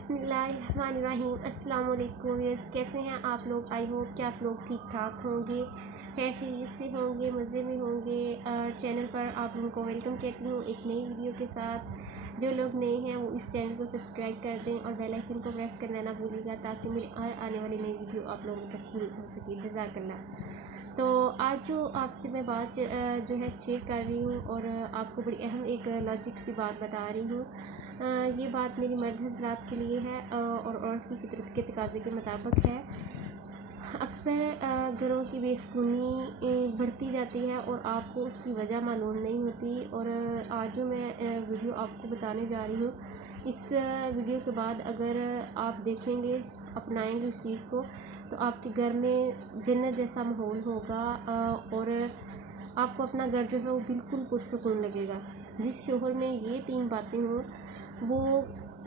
बिस्मिल्लाहिर्रहमानिर्रहीम। अस्सलाम वालेकुम। यस, कैसे हैं आप लोग? आई होप कि आप लोग ठीक ठाक होंगे, खैरियत से होंगे, मज़े में होंगे। चैनल पर आप लोगों को वेलकम कहती हूँ एक नई वीडियो के साथ। जो लोग नए हैं वो इस चैनल को सब्सक्राइब कर दें और बेल आइकन को प्रेस करना ना भूलिएगा, ताकि मेरी हर आने वाली नई वीडियो आप लोगों तक पूरी हो सके। जज़ाकल्लाह। तो आज जो आपसे मैं बात जो है शेयर कर रही हूँ, और आपको बड़ी अहम एक लॉजिक सी बात बता रही हूँ। ये बात मेरी मर्द हज़रात के लिए है और औरत की फितरत के तकाज़े के मुताबिक है। अक्सर घरों की बेसुकूनी बढ़ती जाती है और आपको उसकी वजह मालूम नहीं होती। और आज जो मैं वीडियो आपको बताने जा रही हूँ, इस वीडियो के बाद अगर आप देखेंगे, अपनाएंगे इस चीज़ को, तो आपके घर में जन्नत जैसा माहौल होगा और आपको अपना घर जो है वो बिल्कुल पुरसुकून लगेगा। जिस शोहर में ये 3 बातें हों, वो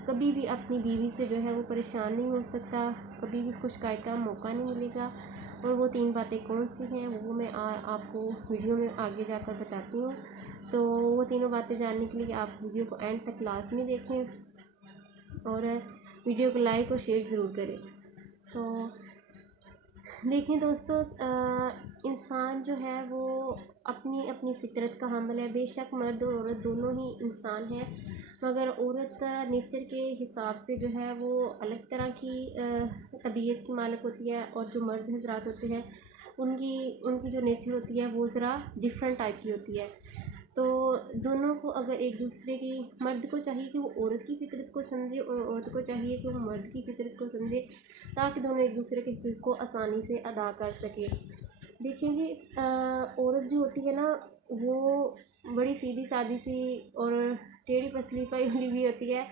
कभी भी अपनी बीवी से जो है वो परेशान नहीं हो सकता, कभी भी उसको शिकायत का मौका नहीं मिलेगा। और वो 3 बातें कौन सी हैं वो मैं आपको वीडियो में आगे जाकर बताती हूँ। तो वो तीनों बातें जानने के लिए आप वीडियो को एंड तक लाजमी देखें और वीडियो को लाइक और शेयर ज़रूर करें। तो देखें दोस्तों, इंसान जो है वो अपनी अपनी फितरत का हामिल है। बेशक मर्द और औरत दोनों ही इंसान हैं, मगर औरत नेचर के हिसाब से जो है वो अलग तरह की तबीयत की मालिक होती है, और जो मर्द हज़रात होते हैं उनकी उनकी जो नेचर होती है वो ज़रा डिफरेंट टाइप की होती है। तो दोनों को अगर एक दूसरे की, मर्द को चाहिए कि वो औरत की फितरत को समझे और औरत को चाहिए कि वो मर्द की फितरत को समझे, ताकि दोनों एक दूसरे के हक़ को आसानी से अदा कर सकें। देखेंगे, औरत जो होती है ना, वो बड़ी सीधी सादी सी और टेढ़ी पसली पाई हुई भी होती है।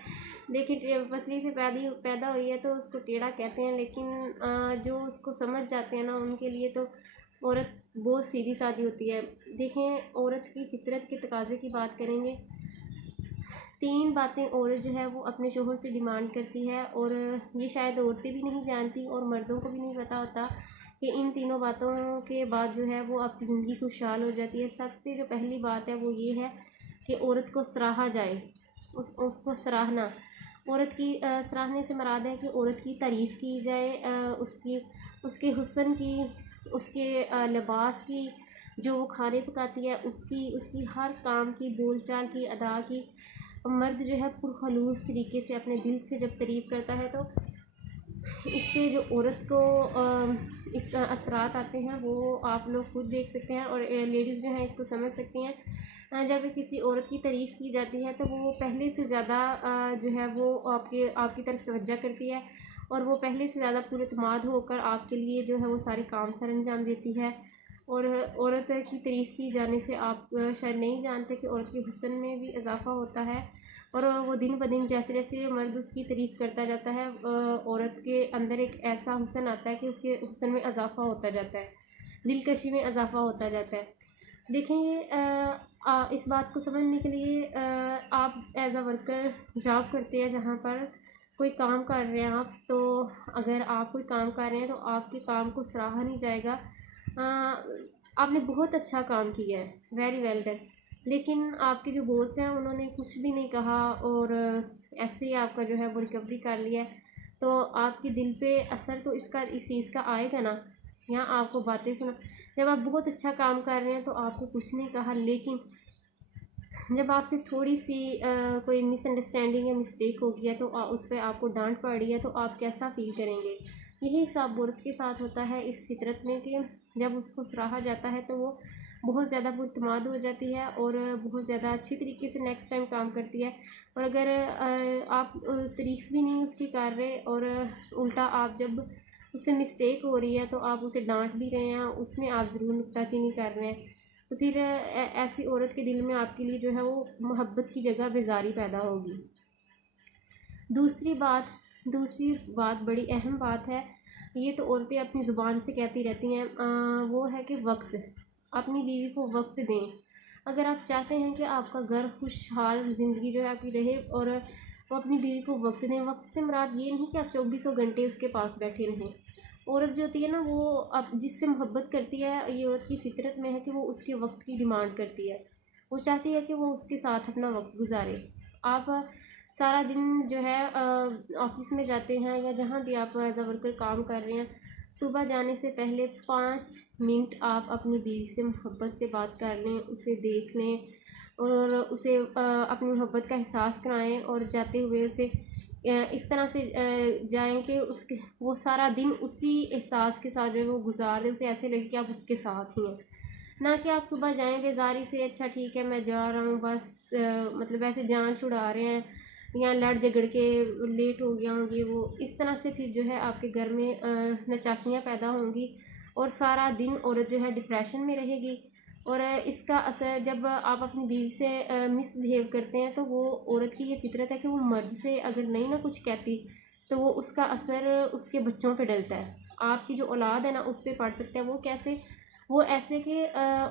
देखिए, पसली से पैदा हुई है तो उसको टेढ़ा कहते हैं, लेकिन जो उसको समझ जाते हैं ना, उनके लिए तो औरत बहुत सीधी सादी होती है। देखें, औरत की फितरत के तकाज़े की बात करेंगे, 3 बातें औरत जो है वो अपने शोहर से डिमांड करती है, और ये शायद औरतें भी नहीं जानती और मर्दों को भी नहीं पता होता कि इन तीनों बातों के बाद जो है वो आपकी ज़िंदगी खुशहाल हो जाती है। सबसे जो पहली बात है वो ये है कि औरत को सराहा जाए, उसको सराहना। औरत की सराहने से मुराद है कि औरत की तारीफ़ की जाए, उसके हुस्न की, उसके लिबास की, जो वो खाने पकाती है उसकी हर काम की, बोलचाल की, अदा की। मर्द जो है पुरखलूस तरीके से अपने दिल से जब तारीफ़ करता है, तो इससे जो औरत को इस असरात आते हैं वो आप लोग खुद देख सकते हैं, और लेडीज़ जो हैं इसको समझ सकती हैं। जब किसी औरत की तारीफ़ की जाती है तो वो पहले से ज़्यादा जो है वो आपकी तरफ तवज्जो करती है, और वो पहले से ज़्यादा पुरएतमाद होकर आपके लिए जो है वो सारे काम सर अंजाम देती है। और औरत की तारीफ़ की जाने से आप शायद नहीं जानते कि औरत के हुस्न में भी इजाफ़ा होता है, और वो दिन ब दिन जैसे जैसे मर्द उसकी तारीफ़ करता जाता है, औरत के अंदर एक ऐसा हुस्न आता है कि उसके हुस्न में इजाफ़ा होता जाता है, दिलकशी में इजाफ़ा होता जाता है। देखेंगे, इस बात को समझने के लिए आप एज अ वर्कर जॉब करते हैं, जहाँ पर कोई काम कर रहे हैं आप, तो अगर आप कोई काम कर रहे हैं तो आपके काम को सराहा नहीं जाएगा। आपने बहुत अच्छा काम किया है, वेरी वेल डन, लेकिन आपके जो बॉस हैं उन्होंने कुछ भी नहीं कहा और ऐसे ही आपका जो है वो रिकवरी कर लिया है, तो आपके दिल पे असर तो इस चीज़ का आएगा ना। यहाँ आपको बातें सुना, जब आप बहुत अच्छा काम कर रहे हैं तो आपको कुछ नहीं कहा, लेकिन जब आपसे थोड़ी सी कोई मिसअंडरस्टैंडिंग या मिस्टेक हो गया तो उस पर आपको डांट पड़ रही है, तो आप कैसा फील करेंगे। यही हिसाब औरत के साथ होता है इस फितरत में, कि जब उसको सराहा जाता है तो वो बहुत ज़्यादा पुरतमाद हो जाती है और बहुत ज़्यादा अच्छी तरीके से नेक्स्ट टाइम काम करती है। और अगर आप तारीफ़ भी नहीं उसकी कर रहे, और उल्टा आप जब उससे मिस्टेक हो रही है तो आप उसे डांट भी रहे हैं, उसमें आप ज़रूर नुक्ताचीनी कर रहे हैं, तो फिर ऐसी औरत के दिल में आपके लिए जो है वो मोहब्बत की जगह बेजारी पैदा होगी। दूसरी बात बड़ी अहम बात है, ये तो औरतें अपनी ज़ुबान से कहती रहती हैं, वो है कि वक्त, अपनी बीवी को वक्त दें। अगर आप चाहते हैं कि आपका घर खुशहाल ज़िंदगी जो है आपकी रहे, और वो अपनी बीवी को वक्त दें। वक्त से मुराद ये नहीं कि आप 24 घंटे उसके पास बैठे रहें। औरत जो होती है ना, वो अब जिससे मोहब्बत करती है, ये औरत की फितरत में है कि वो उसके वक्त की डिमांड करती है, वो चाहती है कि वो उसके साथ अपना वक्त गुजारे। आप सारा दिन जो है ऑफिस में जाते हैं या जहाँ भी आप एज अ वर्कर काम कर रहे हैं, सुबह जाने से पहले 5 मिनट आप अपनी बीवी से मोहब्बत से बात कर लें, उसे देख लें और उसे अपनी मोहब्बत का एहसास कराएं और जाते हुए उसे इस तरह से जाएं कि उसके वो सारा दिन उसी एहसास के साथ जो है वो गुजार दें, उसे ऐसे लगे कि आप उसके साथ ही हैं, ना कि आप सुबह जाएं बेजारी से, अच्छा ठीक है मैं जा रहा हूँ बस मतलब ऐसे जान छुड़ा रहे हैं या लड़ झगड़ के लेट हो गया होंगे वो, इस तरह से फिर जो है आपके घर में नचाकियाँ पैदा होंगी और सारा दिन औरत जो है डिप्रेशन में रहेगी। और इसका असर जब आप अपनी बीवी से मिसबिहेव करते हैं तो वो औरत की ये फितरत है कि वो मर्द से अगर नहीं ना कुछ कहती तो वो उसका असर उसके बच्चों पे डलता है, आपकी जो औलाद है ना उस पर पड़ सकता है। वो कैसे? वो ऐसे कि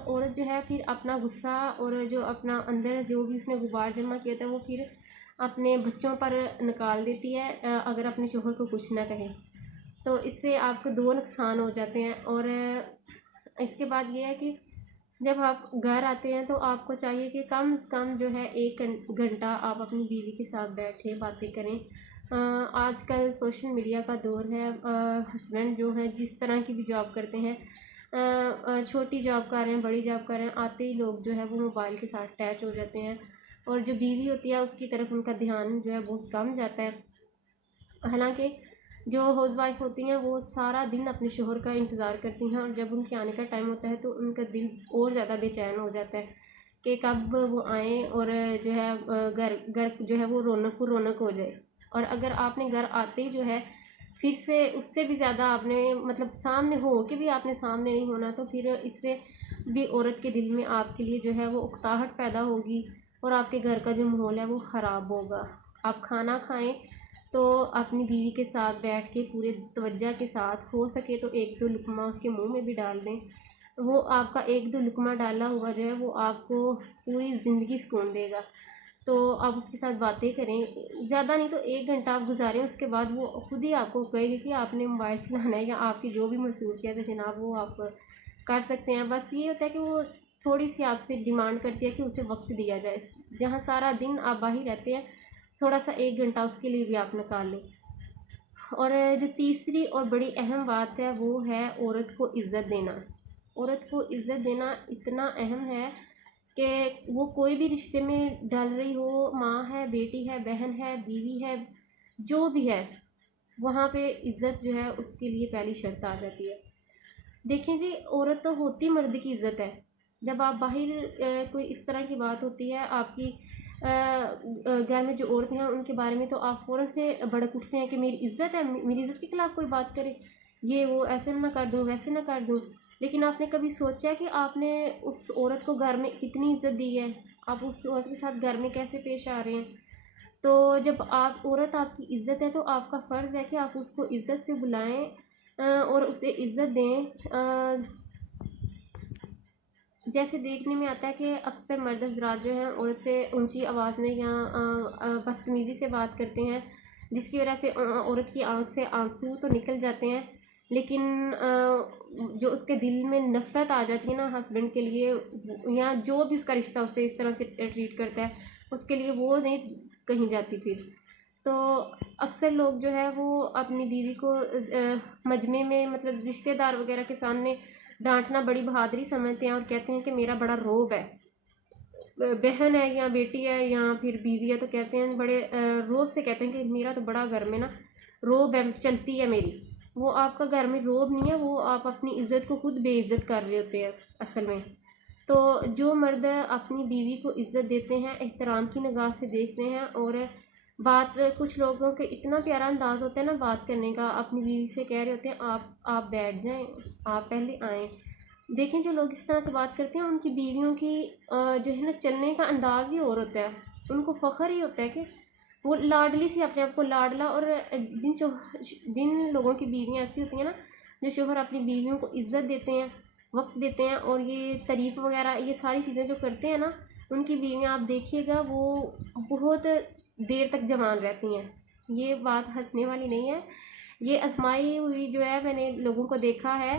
औरत जो है फिर अपना गुस्सा और जो अपना अंदर जो भी उसने गुबार जमा किया था वो फिर अपने बच्चों पर निकाल देती है अगर अपने शोहर को कुछ ना कहे, तो इससे आपको 2 नुकसान हो जाते हैं। और इसके बाद ये है कि जब आप घर आते हैं तो आपको चाहिए कि कम से कम जो है 1 घंटा आप अपनी बीवी के साथ बैठें, बातें करें। आजकल सोशल मीडिया का दौर है, हस्बैंड जो है जिस तरह की भी जॉब करते हैं, छोटी जॉब कर रहे हैं बड़ी जॉब कर रहे हैं, आते ही लोग जो है वो मोबाइल के साथ अटैच हो जाते हैं और जो बीवी होती है उसकी तरफ उनका ध्यान जो है बहुत कम जाता है। हालांकि जो हाउस वाइफ होती हैं वो सारा दिन अपने शोहर का इंतज़ार करती हैं और जब उनके आने का टाइम होता है तो उनका दिल और ज़्यादा बेचैन हो जाता है कि कब वो आएँ और जो है घर घर जो है वो रौनक हो जाए। और अगर आपने घर आते ही जो है फिर से उससे भी ज़्यादा आपने मतलब सामने हो के भी आपने सामने नहीं होना, तो फिर इससे भी औरत के दिल में आपके लिए जो है वो उकताहट पैदा होगी और आपके घर का जो माहौल है वो ख़राब होगा। आप खाना खाएं तो अपनी बीवी के साथ बैठ के पूरे तवज्जो के साथ, हो सके तो 1-2 लुक़मा उसके मुंह में भी डाल दें, वो आपका 1-2 लुक़मा डाला हुआ जो है वो आपको पूरी ज़िंदगी सुकून देगा। तो आप उसके साथ बातें करें, ज़्यादा नहीं तो 1 घंटा आप गुजारें, उसके बाद वो खुद ही आपको कहेगी कि आपने मोबाइल चलाना है या आपकी जो भी मसरूफ़ियत है जनाब वो आप कर सकते हैं। बस ये होता है कि वो थोड़ी सी आपसे डिमांड करती है कि उसे वक्त दिया जाए, जहाँ सारा दिन आप बाहर रहते हैं थोड़ा सा 1 घंटा उसके लिए भी आप निकाल लें। और जो तीसरी और बड़ी अहम बात है वो है औरत को इज़्ज़त देना। औरत को इज़्ज़त देना इतना अहम है कि वो कोई भी रिश्ते में डल रही हो, माँ है, बेटी है, बहन है, बीवी है, जो भी है, वहाँ पे इज़्ज़त जो है उसके लिए पहली शर्त आ जाती है। देखिए जी, औरत तो होती मर्द की इज़्ज़त है। जब आप बाहर कोई इस तरह की बात होती है आपकी घर में जो औरतें हैं उनके बारे में, तो आप फ़ौरन से भड़क उठते हैं कि मेरी इज़्ज़त है, मेरी इज़्ज़त के खिलाफ़ कोई बात करे, ये वो ऐसे ना कर दूँ, वैसे ना कर दूँ। लेकिन आपने कभी सोचा है कि आपने उस औरत को घर में कितनी इज़्ज़त दी है? आप उस औरत के साथ घर में कैसे पेश आ रहे हैं? तो जब आप औरत आपकी इज़्ज़त है तो आपका फ़र्ज़ है कि आप उसको इज़्ज़त से बुलाएँ और उसे इज़्ज़त दें। जैसे देखने में आता है कि अक्सर मर्द हज़रात जो हैं औरत से ऊंची आवाज़ में या बदतमीज़ी से बात करते हैं, जिसकी वजह से औरत की आंख से आंसू तो निकल जाते हैं, लेकिन जो उसके दिल में नफ़रत आ जाती है ना हस्बैंड के लिए, या जो भी उसका रिश्ता उससे इस तरह से ट्रीट करता है उसके लिए, वो नहीं कहीं जाती फिर। तो अक्सर लोग जो है वो अपनी बीवी को मजमे में मतलब रिश्तेदार वगैरह के सामने डांटना बड़ी बहादुरी समझते हैं और कहते हैं कि मेरा बड़ा रोब है, बहन है या बेटी है या फिर बीवी है तो कहते हैं बड़े रोब से कहते हैं कि मेरा तो बड़ा घर में ना रोब है, चलती है मेरी। वो आपका घर में रोब नहीं है, वो आप अपनी इज़्ज़त को खुद बेइज्जत कर रहे होते हैं असल में। तो जो मर्द अपनी बीवी को इज़्ज़त देते हैं, एहतराम की निगाह से देखते हैं, और बात कुछ लोगों के इतना प्यारा अंदाज़ होता है ना बात करने का, अपनी बीवी से कह रहे होते हैं आप बैठ जाएं, आप पहले आएँ। देखें जो लोग इस तरह से बात करते हैं उनकी बीवियों की जो है ना चलने का अंदाज़ ही और होता है, उनको फ़ख्र ही होता है कि वो लाडली सी अपने आप को लाडला। और जिन लोगों की बीवियाँ ऐसी होती हैं ना, जो शोहर अपनी बीवियों को इज़्ज़त देते हैं, वक्त देते हैं और ये तारीफ़ वगैरह ये सारी चीज़ें जो करते हैं ना, उनकी बीवियाँ आप देखिएगा वो बहुत देर तक जवान रहती हैं। ये बात हंसने वाली नहीं है, ये आजमाई हुई जो है, मैंने लोगों को देखा है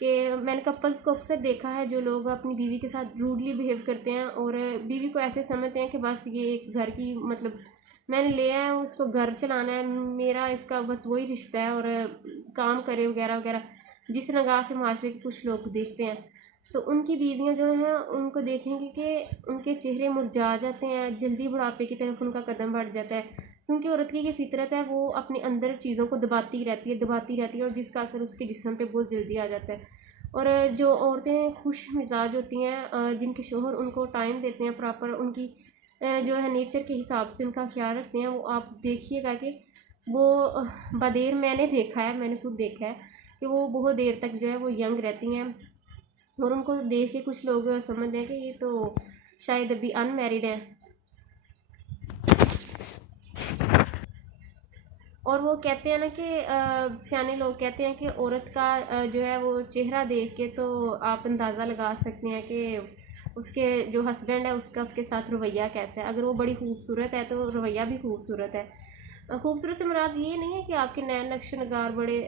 कि मैंने कपल्स को अक्सर देखा है जो लोग अपनी बीवी के साथ रूडली बिहेव करते हैं और बीवी को ऐसे समझते हैं कि बस ये एक घर की मतलब मैंने लिया है, उसको घर चलाना है, मेरा इसका बस वही रिश्ता है, और काम करे वगैरह वगैरह जिस निगाह से माशरे के कुछ लोग देखते हैं। तो उनकी बीवियां जो हैं उनको देखेंगे कि उनके चेहरे मुरझा जाते हैं, जल्दी बुढ़ापे की तरफ उनका कदम बढ़ जाता है, क्योंकि औरत की ये फितरत है, वो अपने अंदर चीज़ों को दबाती रहती है, और जिसका असर उसके जिस्म पे बहुत जल्दी आ जाता है। और जो औरतें खुश मिजाज होती हैं, जिनके शोहर उनको टाइम देते हैं प्रॉपर, उनकी जो है नेचर के हिसाब से उनका ख्याल रखते हैं, वो आप देखिएगा कि वो बदेर मैंने देखा है, मैंने खुद देखा है कि वो बहुत देर तक जो है वो यंग रहती हैं। और उनको देख के कुछ लोग समझ हैं कि ये तो शायद अभी अनमैरिड है। और वो कहते हैं ना कि सियाने लोग कहते हैं कि औरत का जो है वो चेहरा देख के तो आप अंदाज़ा लगा सकते हैं कि उसके जो हस्बैंड है उसका उसके साथ रवैया कैसा है। अगर वो बड़ी खूबसूरत है तो रवैया भी खूबसूरत है। खूबसूरत से मुराद ये नहीं है कि आपके नैन नक्श नगार बड़े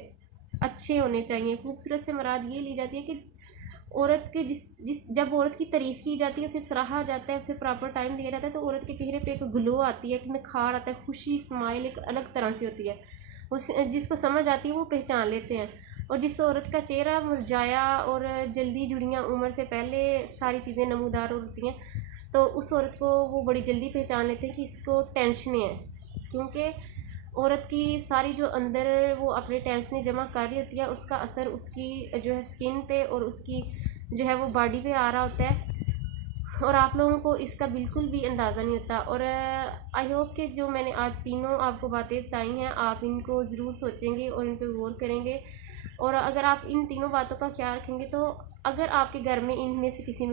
अच्छे होने चाहिए। खूबसूरत से मुराद ये ली जाती है कि औरत के जिस जिस जब औरत की तारीफ़ की जाती है, उसे सराहा जाता है, उसे प्रॉपर टाइम दिया जाता है, तो औरत के चेहरे पे एक ग्लो आती है, एक निखार आता है, खुशी स्माइल एक अलग तरह से होती है। वो जिसको समझ आती है वो पहचान लेते हैं। और जिस औरत का चेहरा मुरझाया और जल्दी जुड़ियाँ उम्र से पहले सारी चीज़ें नमूदार होती हैं, तो उस औरत को वो बड़ी जल्दी पहचान लेते हैं कि इसको टेंशनें हैं। क्योंकि औरत की सारी जो अंदर वो अपनी टेंशनें जमा कर रही होती है, उसका असर उसकी जो है स्किन पे और उसकी जो है वो बॉडी पे आ रहा होता है, और आप लोगों को इसका बिल्कुल भी अंदाज़ा नहीं होता। और आई होप कि जो मैंने आज तीनों आपको बातें बताई हैं, आप इनको ज़रूर सोचेंगे और इन पर गौर करेंगे। और अगर आप इन तीनों बातों का ख्याल रखेंगे तो अगर आपके घर में इनमें से किसी में